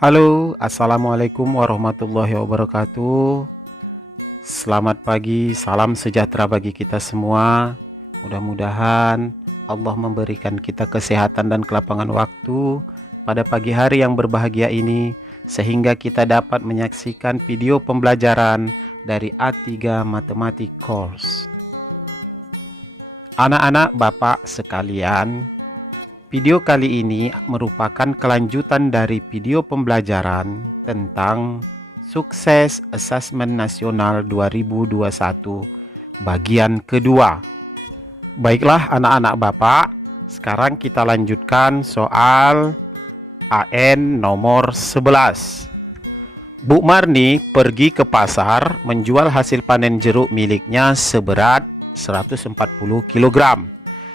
Halo, assalamualaikum warahmatullahi wabarakatuh. Selamat pagi, salam sejahtera bagi kita semua. Mudah-mudahan Allah memberikan kita kesehatan dan kelapangan waktu pada pagi hari yang berbahagia ini, sehingga kita dapat menyaksikan video pembelajaran dari A3 Matematik Course. Anak-anak Bapak sekalian, video kali ini merupakan kelanjutan dari video pembelajaran tentang Sukses Asesmen Nasional 2021 bagian kedua. Baiklah anak-anak Bapak, sekarang kita lanjutkan soal AN nomor 11. Bu Marni pergi ke pasar menjual hasil panen jeruk miliknya seberat 140 kg.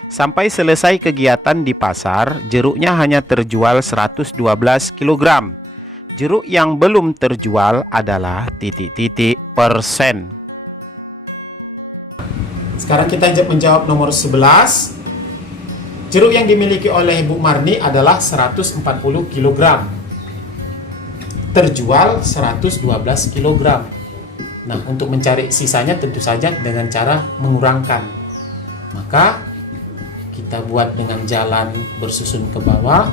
Sampai selesai kegiatan di pasar, jeruknya hanya terjual 112 kg. Jeruk yang belum terjual adalah persen. Sekarang kita menjawab nomor 11. Jeruk yang dimiliki oleh Bu Marni adalah 140 kg. Terjual 112 kg. Nah, untuk mencari sisanya tentu saja dengan cara mengurangkan. Maka kita buat dengan jalan bersusun ke bawah.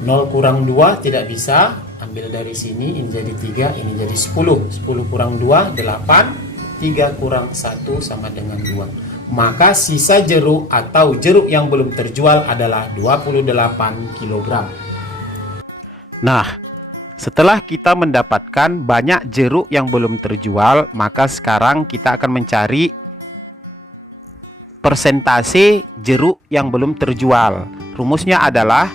Nol kurang 2 tidak bisa. Ambil dari sini, ini jadi 3, ini jadi 10. 10 kurang 2, 8. 3 kurang 1 sama dengan 2. Maka sisa jeruk atau jeruk yang belum terjual adalah 28 kg. Nah, setelah kita mendapatkan banyak jeruk yang belum terjual, maka sekarang kita akan mencari persentase jeruk yang belum terjual. Rumusnya adalah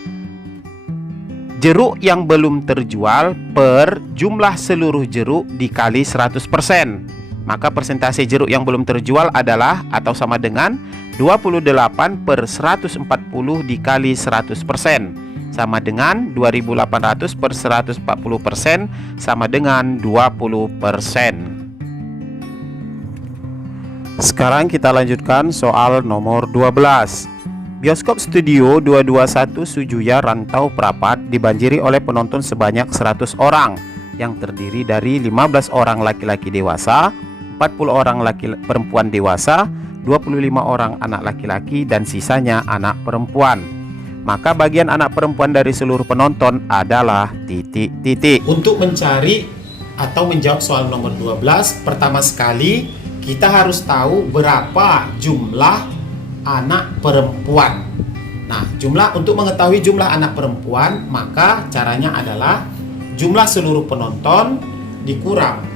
jeruk yang belum terjual per jumlah seluruh jeruk dikali 100%. Maka persentase jeruk yang belum terjual adalah atau sama dengan 28 per 140 dikali 100%. Sama dengan 2800 per 140% sama dengan 20%. Sekarang kita lanjutkan soal nomor 12. Bioskop Studio 221 Sujuya Rantau Prapat dibanjiri oleh penonton sebanyak 100 orang yang terdiri dari 15 orang laki-laki dewasa, 40 orang perempuan dewasa, 25 orang anak laki-laki dan sisanya anak perempuan. Maka bagian anak perempuan dari seluruh penonton adalah Untuk mencari atau menjawab soal nomor 12, pertama sekali kita harus tahu berapa jumlah anak perempuan. Nah, untuk mengetahui jumlah anak perempuan, maka caranya adalah jumlah seluruh penonton dikurang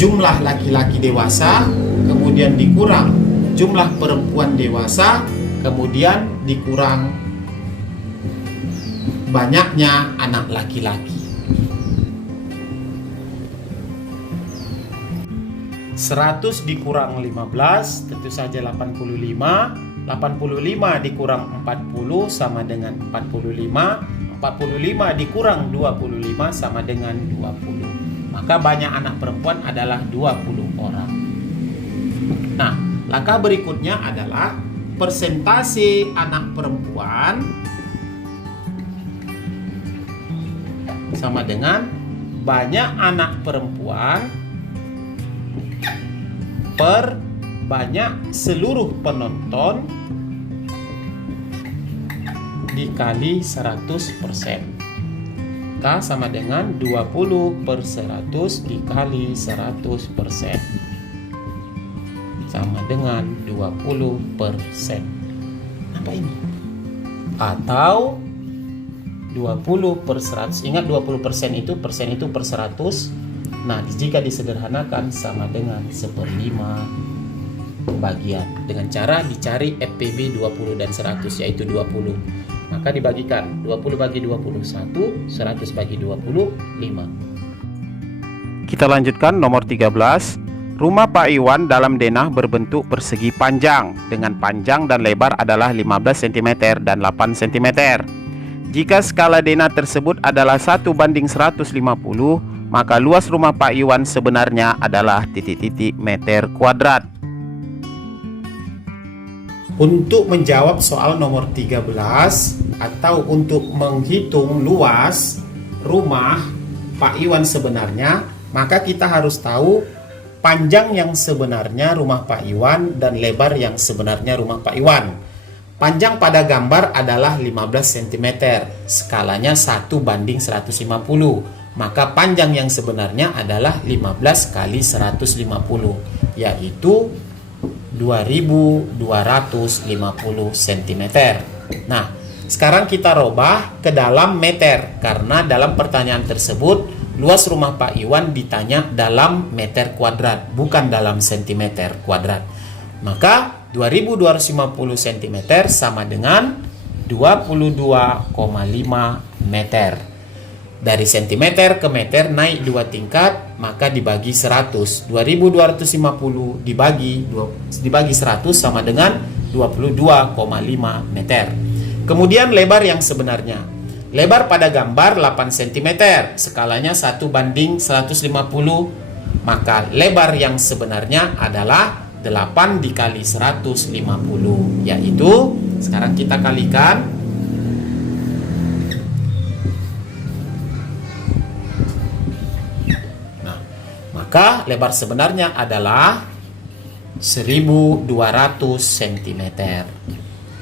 jumlah laki-laki dewasa, kemudian dikurang jumlah perempuan dewasa, kemudian dikurang banyaknya anak laki-laki. 100 dikurang 15 tentu saja 85. 85 dikurang 40 sama dengan 45. 45 dikurang 25 sama dengan 20. Maka banyak anak perempuan adalah 20 orang. Nah, langkah berikutnya adalah persentase anak perempuan sama dengan banyak anak perempuan per banyak seluruh penonton dikali 100%. K sama dengan 20 per 100 dikali 100% sama dengan 20%. Apa ini? Atau 20 per 100. Ingat 20% itu persen itu per 100. Nah, jika disederhanakan sama dengan 1/5 bagian. Dengan cara dicari FPB 20 dan 100 yaitu 20. Maka dibagikan 20 bagi 21, 100 bagi 25. Kita lanjutkan nomor 13. Rumah Pak Iwan dalam denah berbentuk persegi panjang dengan panjang dan lebar adalah 15 cm dan 8 cm. Jika skala denah tersebut adalah 1:150, maka luas rumah Pak Iwan sebenarnya adalah meter kuadrat. Untuk menjawab soal nomor 13 atau untuk menghitung luas rumah Pak Iwan sebenarnya, maka kita harus tahu panjang yang sebenarnya rumah Pak Iwan dan lebar yang sebenarnya rumah Pak Iwan. Panjang pada gambar adalah 15 cm, skalanya 1:150. Maka panjang yang sebenarnya adalah 15 kali 150, yaitu 2250 cm. Nah, sekarang kita robah ke dalam meter, karena dalam pertanyaan tersebut luas rumah Pak Iwan ditanya dalam meter kuadrat, bukan dalam sentimeter kuadrat. Maka 2250 cm sama dengan 22,5 meter. Dari sentimeter ke meter naik 2 tingkat, maka dibagi 100. 2250 dibagi 100 sama dengan 22,5 meter. Kemudian lebar yang sebenarnya. Lebar pada gambar 8 cm, skalanya 1:150. Maka lebar yang sebenarnya adalah 8 dikali 150, yaitu sekarang kita kalikan. Maka lebar sebenarnya adalah 1200 cm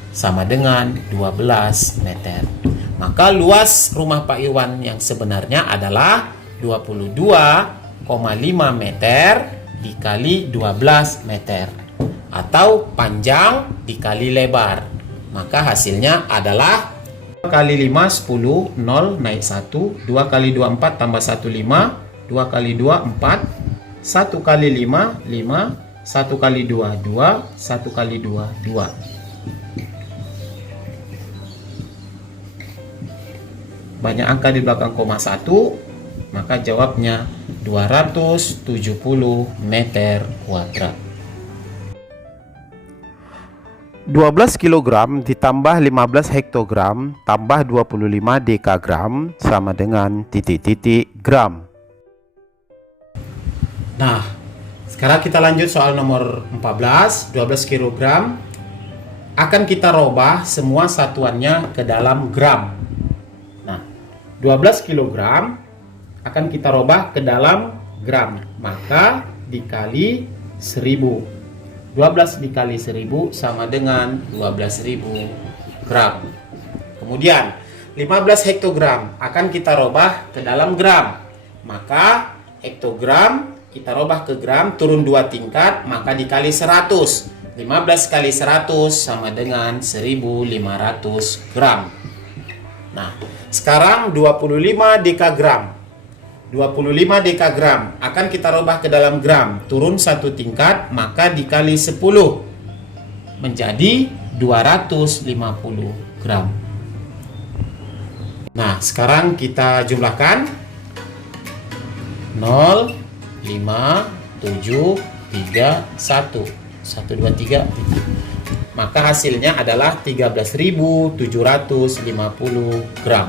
sama dengan 12 meter. Maka luas rumah Pak Iwan yang sebenarnya adalah 22,5 meter dikali 12 meter, atau panjang dikali lebar. Maka hasilnya adalah 2 kali 5 10, 0 naik 1, 2 kali 2 4 tambah 1 5, 2 kali 2 4, 1 kali 5 5, 1 kali 2 2, 1 kali 2 2. Banyak angka di belakang koma 1, maka jawabnya 270 meter kuadrat. 12 kg ditambah 15 hektogram tambah 25 dekagram sama dengan titik-titik gram. Nah, sekarang kita lanjut soal nomor 14. 12 kg akan kita robah semua satuannya ke dalam gram. Nah, 12 kg akan kita robah ke dalam gram, maka dikali 1000. 12 dikali 1000 sama dengan 12.000 gram. Kemudian 15 hektogram akan kita robah ke dalam gram, maka hektogram kita robah ke gram, turun 2 tingkat, maka dikali 100. 15 kali 100 sama dengan 1500 gram. Nah, sekarang 25 dekagram. 25 dekagram akan kita robah ke dalam gram, turun 1 tingkat, maka dikali 10 menjadi 250 gram. Nah, sekarang kita jumlahkan 0 5 7 3 1 1 2 3, maka hasilnya adalah 13.750 gram.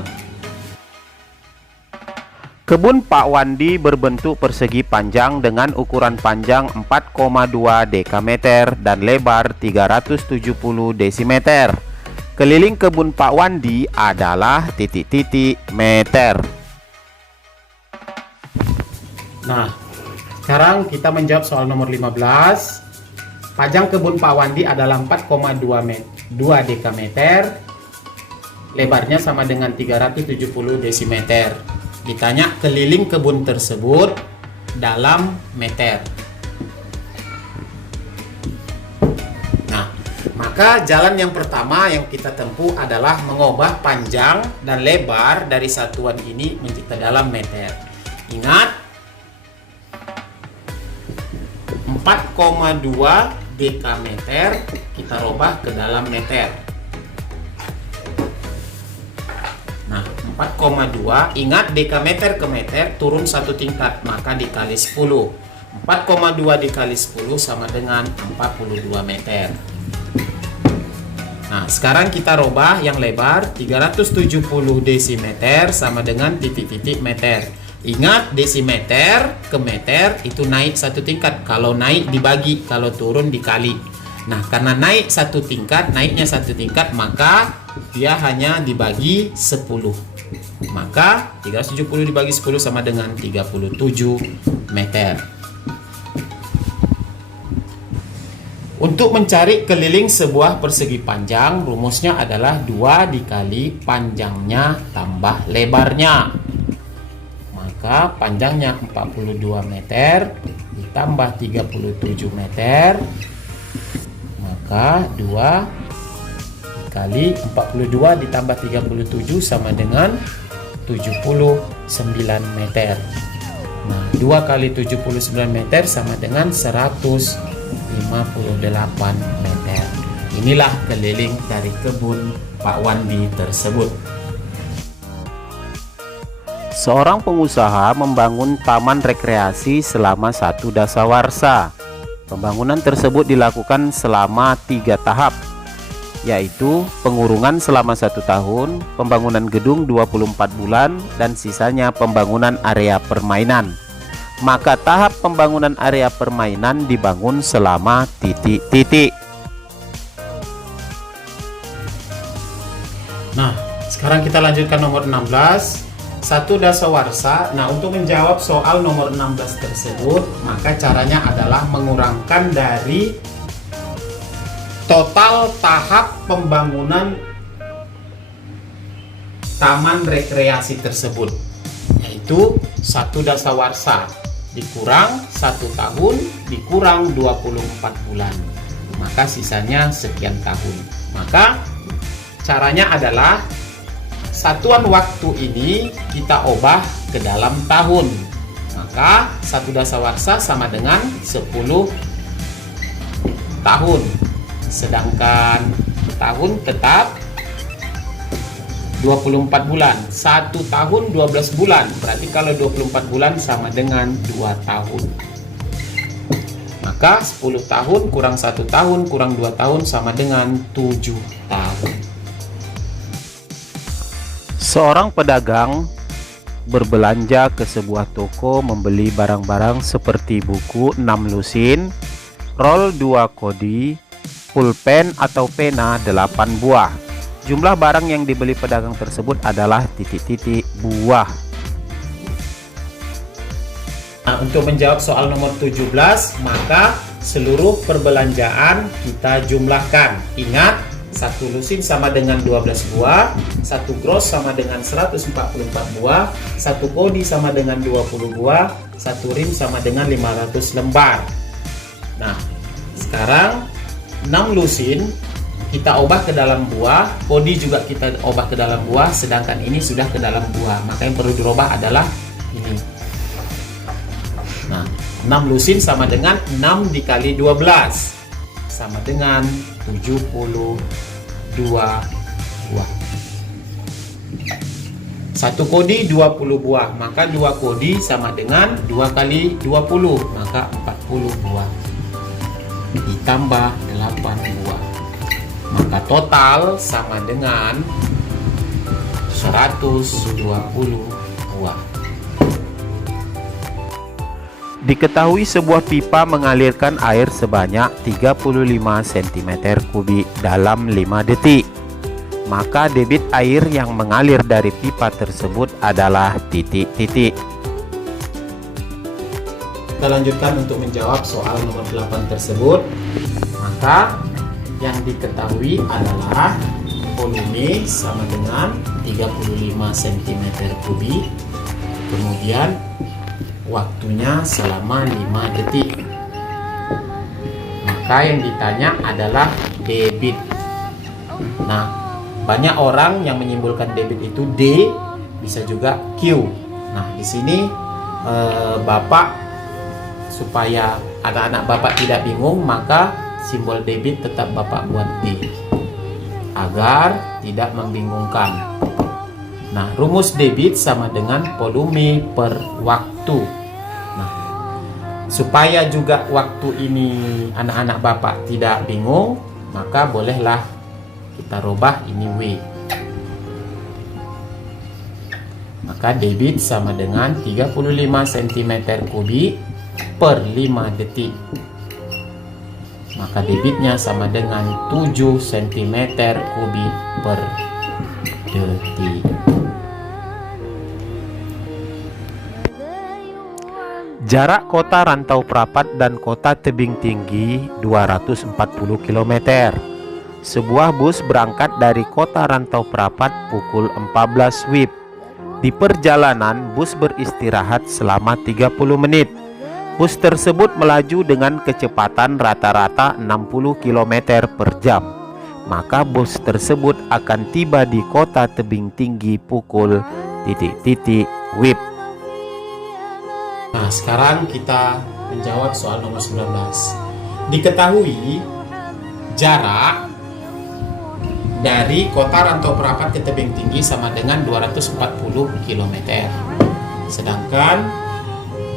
Kebun Pak Wandi berbentuk persegi panjang dengan ukuran panjang 4,2 dekameter dan lebar 370 desimeter. Keliling kebun Pak Wandi adalah titik-titik meter. Nah, sekarang kita menjawab soal nomor 15. Panjang kebun Pak Wandi adalah 4,2 dekameter. Lebarnya sama dengan 370 desimeter. Ditanya keliling kebun tersebut dalam meter. Nah, maka jalan yang pertama yang kita tempuh adalah mengubah panjang dan lebar dari satuan ini menjadi dalam meter. Ingat, 4,2 dekameter kita robah ke dalam meter. Nah, 4,2, ingat dekameter ke meter turun 1 tingkat, maka dikali 10. 4,2 dikali 10 sama dengan 42 meter. Nah, sekarang kita robah yang lebar 370 desimeter sama dengan titik-titik meter. Ingat, desimeter ke meter itu naik 1 tingkat. Kalau naik dibagi, kalau turun dikali. Nah, karena naiknya satu tingkat, maka dia hanya dibagi 10. Maka 370 dibagi 10 sama dengan 37 meter. Untuk mencari keliling sebuah persegi panjang, rumusnya adalah 2 dikali panjangnya tambah lebarnya. Maka panjangnya 42 meter ditambah 37 meter, maka 2 dikali 42 ditambah 37 sama dengan 79 meter. Nah, 2 kali 79 meter sama dengan 158 meter. Inilah keliling dari kebun Pak Wandi tersebut. Seorang pengusaha membangun taman rekreasi selama 1 dasawarsa. Pembangunan tersebut dilakukan selama 3 tahap, yaitu pengurungan selama 1 tahun, pembangunan gedung 24 bulan, dan sisanya pembangunan area permainan. Maka tahap pembangunan area permainan dibangun selama titik-titik. Nah, sekarang kita lanjutkan nomor 16, 1 dasawarsa. Nah, untuk menjawab soal nomor 16 tersebut, maka caranya adalah mengurangkan dari total tahap pembangunan taman rekreasi tersebut, yaitu 1 dasawarsa dikurang 1 tahun dikurang 24 bulan, maka sisanya sekian tahun. Maka caranya adalah satuan waktu ini kita ubah ke dalam tahun. Maka 1 dasawarsa sama dengan 10 tahun, sedangkan tahun tetap 24 bulan. 1 tahun 12 bulan, berarti kalau 24 bulan sama dengan 2 tahun. Maka 10 tahun kurang 1 tahun kurang 2 tahun sama dengan 7 tahun. Seorang pedagang berbelanja ke sebuah toko membeli barang-barang seperti buku 6 lusin, roll 2 kodi, pulpen atau pena 8 buah. Jumlah barang yang dibeli pedagang tersebut adalah titik-titik buah. Nah, untuk menjawab soal nomor 17, maka seluruh perbelanjaan kita jumlahkan. Ingat, 1 lusin sama dengan 12 buah, 1 gross sama dengan 144 buah, 1 kodi sama dengan 20 buah, 1 rim sama dengan 500 lembar. Nah, sekarang 6 lusin kita ubah ke dalam buah, kodi juga kita ubah ke dalam buah, sedangkan ini sudah ke dalam buah, maka yang perlu dirubah adalah ini. Nah, 6 lusin sama dengan 6 dikali 12 sama dengan 72 buah. 1 kodi 20 buah, maka 2 kodi sama dengan 2 kali 20, maka 40 buah ditambah 8 buah, maka total sama dengan 120 buah. Diketahui sebuah pipa mengalirkan air sebanyak 35 cm3 dalam 5 detik. Maka debit air yang mengalir dari pipa tersebut adalah titik-titik. Kita lanjutkan untuk menjawab soal nomor 8 tersebut. Maka yang diketahui adalah volume sama dengan 35 cm3, kemudian waktunya selama 5 detik. Maka yang ditanya adalah debit. Nah, banyak orang yang menyimpulkan debit itu D, bisa juga Q. Nah, di sini Bapak, supaya anak-anak Bapak tidak bingung, maka simbol debit tetap Bapak buat D agar tidak membingungkan. Nah, rumus debit sama dengan volume per waktu. Nah, supaya juga waktu ini anak-anak Bapak tidak bingung, maka bolehlah kita rubah ini W. Maka debit sama dengan 35 cm3 per 5 detik. maka debitnya sama dengan 7 cm kubik per detik. Jarak kota Rantau Prapat dan kota Tebing Tinggi 240 km. Sebuah bus berangkat dari kota Rantau Prapat pukul 14 WIB. Di perjalanan, bus beristirahat selama 30 menit. Bus tersebut melaju dengan kecepatan rata-rata 60 km per jam. Maka bus tersebut akan tiba di kota Tebing Tinggi pukul ... WIB. Nah, sekarang kita menjawab soal nomor 19. Diketahui jarak dari kota Rantau Prapat ke Tebing Tinggi sama dengan 240 km. Sedangkan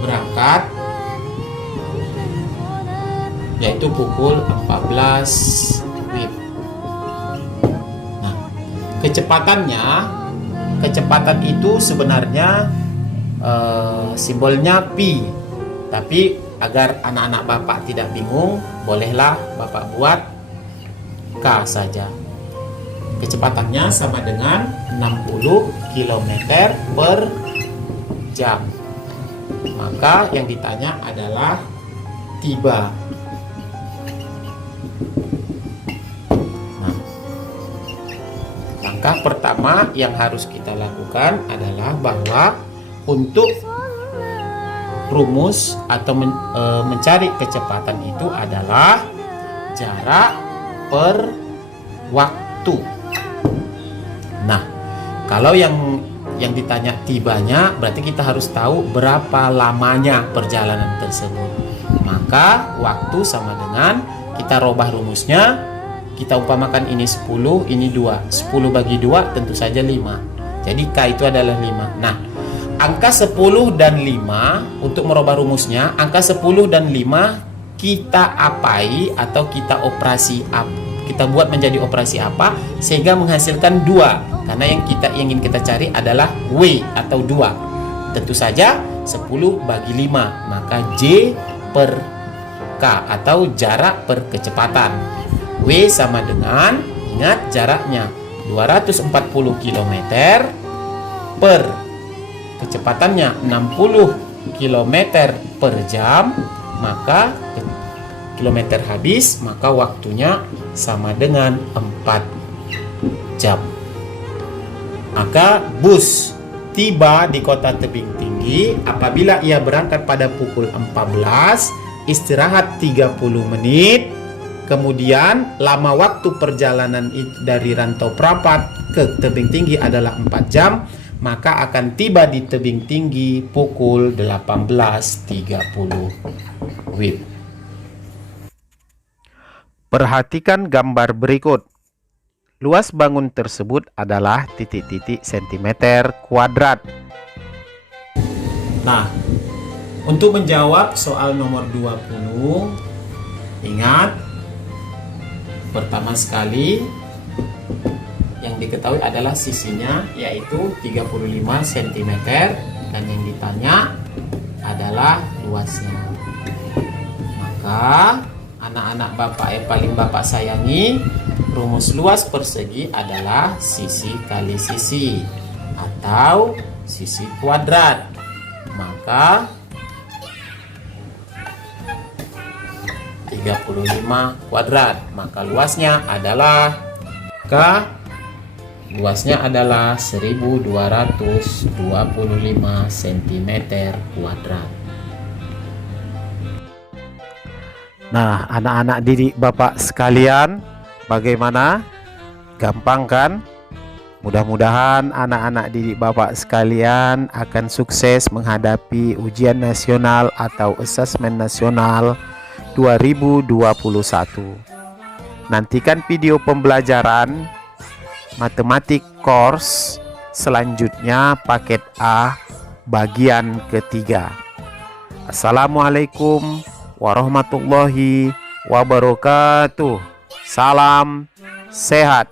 berangkat yaitu pukul 14 WIB. Nah, kecepatan itu sebenarnya simbolnya pi, tapi agar anak-anak Bapak tidak bingung, bolehlah Bapak buat K saja. Kecepatannya sama dengan 60 km per jam. Maka yang ditanya adalah tiba. Nah, langkah pertama yang harus kita lakukan adalah bahwa untuk rumus atau mencari kecepatan itu adalah jarak per waktu. Nah, kalau yang ditanya tibanya, berarti kita harus tahu berapa lamanya perjalanan tersebut. Maka waktu sama dengan, kita robah rumusnya, kita umpamakan ini 10, ini 2. 10 bagi 2 tentu saja 5. Jadi K itu adalah 5. Nah, angka 10 dan 5 untuk merubah rumusnya, angka 10 dan 5 kita apai atau kita operasi kita buat menjadi operasi apa sehingga menghasilkan 2. Karena yang ingin kita cari adalah W atau 2. Tentu saja 10 bagi 5, maka J per K atau jarak per kecepatan. W sama dengan, ingat jaraknya 240 km per kecepatannya 60 km per jam, maka kilometer habis, maka waktunya sama dengan 4 jam. Maka bus tiba di kota Tebing Tinggi apabila ia berangkat pada pukul 14, istirahat 30 menit, kemudian lama waktu perjalanan dari Rantau Prapat ke Tebing Tinggi adalah 4 jam, maka akan tiba di Tebing Tinggi pukul 18.30 WIB. Perhatikan gambar berikut. Luas bangun tersebut adalah titik-titik sentimeter kuadrat. Nah, untuk menjawab soal nomor 20, ingat, pertama sekali yang diketahui adalah sisinya yaitu 35 cm dan yang ditanya adalah luasnya. Maka anak-anak Bapak yang paling Bapak sayangi, rumus luas persegi adalah sisi kali sisi atau sisi kuadrat. Maka 35 kuadrat, maka luasnya adalah luasnya adalah 1225 cm kuadrat. Nah, anak-anak didik Bapak sekalian, bagaimana? Gampang kan? Mudah-mudahan anak-anak didik Bapak sekalian akan sukses menghadapi ujian nasional atau asesmen nasional 2021. Nantikan video pembelajaran matematik course selanjutnya paket A bagian ketiga. Assalamualaikum warahmatullahi wabarakatuh. Salam sehat.